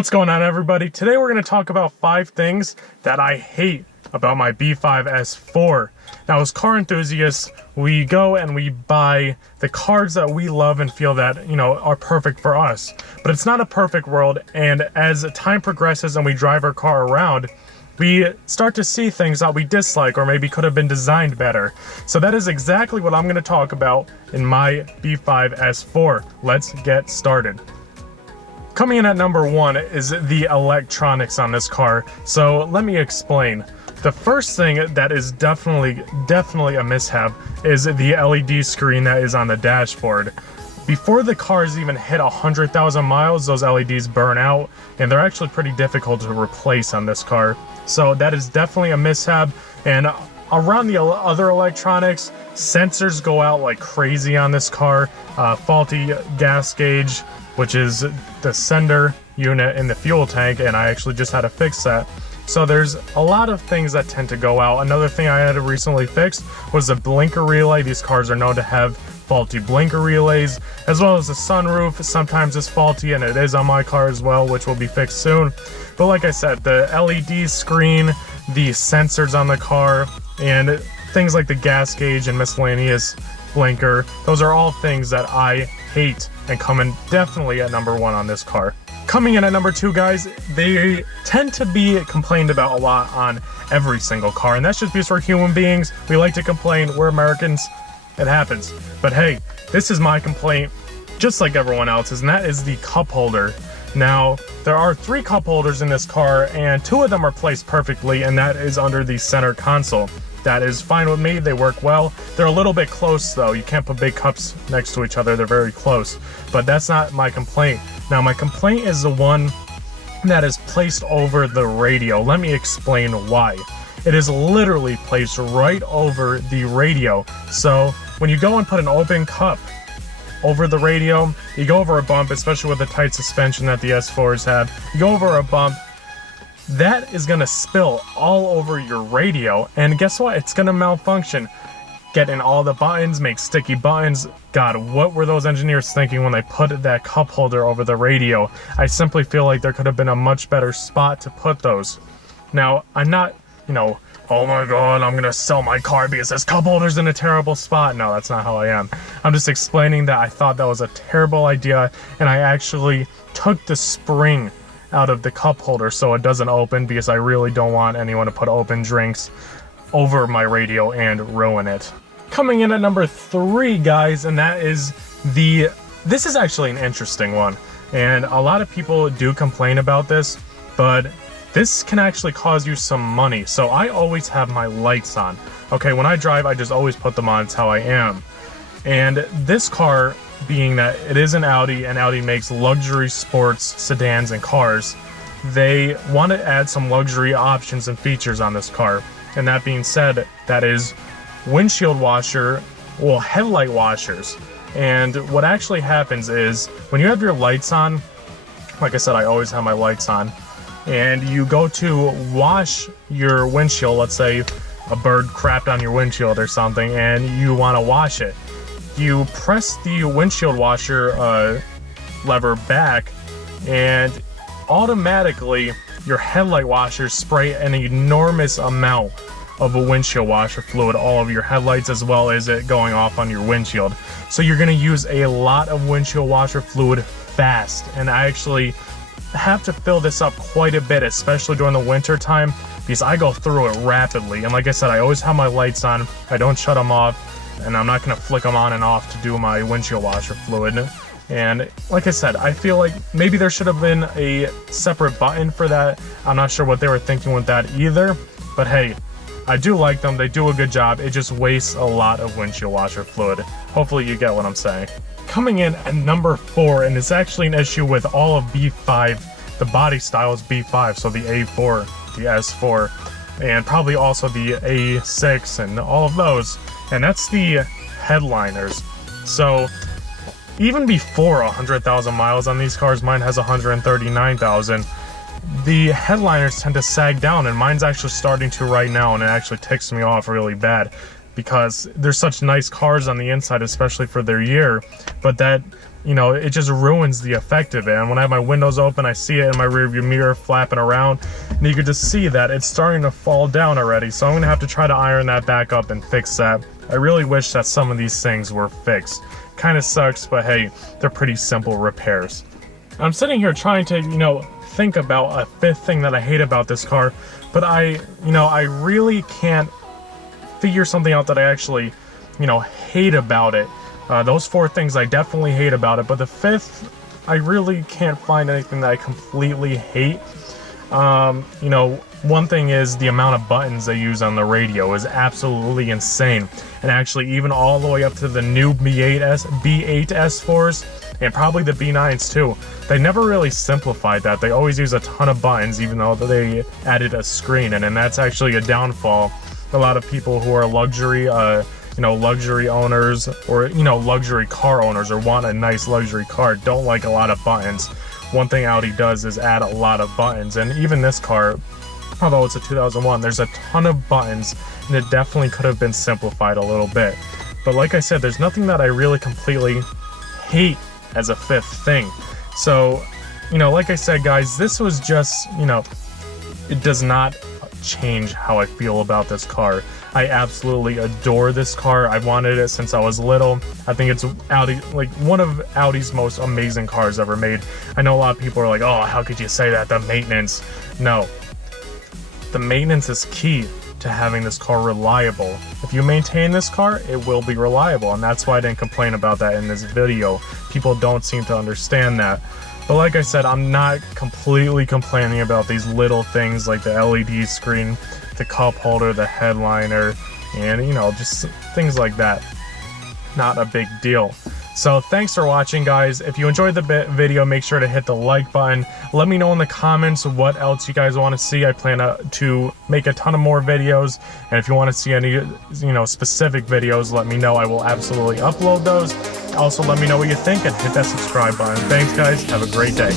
What's going on, everybody? Today we're going to talk about 5 things that I hate about my B5 S4. Now, as car enthusiasts, we go and we buy the cars that we love and feel that, are perfect for us. But it's not a perfect world, and as time progresses and we drive our car around, we start to see things that we dislike or maybe could have been designed better. So that is exactly what I'm going to talk about in my B5 S4. Let's get started. Coming in at number 1 is the electronics on this car. So let me explain. The first thing that is definitely a mishap is the LED screen that is on the dashboard. Before the cars even hit 100,000 miles, those LEDs burn out, and they're actually pretty difficult to replace on this car. So that is definitely a mishap. And around the other electronics, sensors go out like crazy on this car. Faulty gas gauge, which is the sender unit in the fuel tank, and I actually just had to fix that. So there's a lot of things that tend to go out. Another thing I had to recently fix was the blinker relay. These cars are known to have faulty blinker relays, as well as the sunroof. Sometimes it's faulty, and it is on my car as well, which will be fixed soon. But like I said, the LED screen, the sensors on the car, and things like the gas gauge and miscellaneous blinker, those are all things that I hate and come in definitely at number 1 on this car. Coming in at number 2, guys, they tend to be complained about a lot on every single car, and that's just because we're human beings. We like to complain. We're Americans. It happens. But hey, this is my complaint, just like everyone else's, and that is the cup holder. Now, there are 3 cup holders in this car, and 2 of them are placed perfectly, and that is under the center console. That is fine with me. They work well. They're a little bit close, though. You can't put big cups next to each other. They're very close. But that's not my complaint. Now, my complaint is the one that is placed over the radio. Let me explain why. It is literally placed right over the radio. So when you go and put an open cup over the radio, you go over a bump, especially with the tight suspension that the S4s have. You go over a bump, that is gonna spill all over your radio, and guess what? It's gonna malfunction. Get in all the buttons, make sticky buttons. God, what were those engineers thinking when they put that cup holder over the radio? I simply feel like there could have been a much better spot to put those. Now, I'm not, oh my god, I'm gonna sell my car because this cup holder's in a terrible spot. No, that's not how I am. I'm just explaining that I thought that was a terrible idea, and I actually took the spring out of the cup holder so it doesn't open, because I really don't want anyone to put open drinks over my radio and ruin it. Coming in at number 3, guys, and that is this is actually an interesting one, and a lot of people do complain about this, but this can actually cause you some money. So I always have my lights on. Okay, when I drive, I just always put them on. It's how I am. And this car, being that it is an Audi, and Audi makes luxury sports sedans and cars, they want to add some luxury options and features on this car. And that being said, that is windshield washer, headlight washers. And what actually happens is when you have your lights on, like I said, I always have my lights on, and you go to wash your windshield, let's say a bird crapped on your windshield or something, and you want to wash it. You press the windshield washer lever back, and automatically your headlight washers spray an enormous amount of a windshield washer fluid all over your headlights, as well as it going off on your windshield. So you're going to use a lot of windshield washer fluid fast, and I actually have to fill this up quite a bit, especially during the winter time, because I go through it rapidly. And like I said, I always have my lights on. I don't shut them off, and I'm not going to flick them on and off to do my windshield washer fluid. And like I said, I feel like maybe there should have been a separate button for that. I'm not sure what they were thinking with that either, but hey, I do like them. They do a good job. It just wastes a lot of windshield washer fluid. Hopefully you get what I'm saying. Coming in at number 4, and it's actually an issue with all of B5. The body style is B5, so the A4, the S4, and probably also the A6 and all of those, and that's the headliners. So even before 100,000 miles on these cars, mine has 139,000, the headliners tend to sag down, and mine's actually starting to right now, and it actually ticks me off really bad because they're such nice cars on the inside, especially for their year, but that you know, it just ruins the effect of it. And when I have my windows open, I see it in my rearview mirror flapping around, and you can just see that it's starting to fall down already. So I'm gonna have to try to iron that back up and fix that. I really wish that some of these things were fixed. Kind of sucks, but hey, they're pretty simple repairs. I'm sitting here trying to, you know, think about a fifth thing that I hate about this car, but I really can't figure something out that I actually, you know, hate about it. Those four things I definitely hate about it, but the fifth, I really can't find anything that I completely hate. You know, one thing is the amount of buttons they use on the radio is absolutely insane. And actually, even all the way up to the new B8 S4s, and probably the B9s too, they never really simplified that. They always use a ton of buttons, even though they added a screen, and that's actually a downfall. A lot of people who are luxury, you know, luxury owners, or, you know, luxury car owners, or want a nice luxury car, don't like a lot of buttons. One thing Audi does is add a lot of buttons, and even this car, although it's a 2001, there's a ton of buttons, and it definitely could have been simplified a little bit. But like I said, there's nothing that I really completely hate as a fifth thing. So, you know, like I said, guys, this was just, you know, it does not change how I feel about this car. I absolutely adore this car. I wanted it since I was little. I think it's Audi, like one of Audi's most amazing cars ever made. I know a lot of people are like, oh, how could you say that? The maintenance. No. The maintenance is key to having this car reliable. If you maintain this car, it will be reliable, and that's why I didn't complain about that in this video. People don't seem to understand that. But like I said, I'm not completely complaining about these little things like the LED screen, the cup holder, the headliner, and, you know, just things like that. Not a big deal. So thanks for watching, guys. If you enjoyed the video, make sure to hit the like button. Let me know in the comments what else you guys want to see. I plan to make a ton of more videos, and if you want to see any, you know, specific videos, let me know. I will absolutely upload those. Also, let me know what you think and hit that subscribe button. Thanks, guys. Have a great day.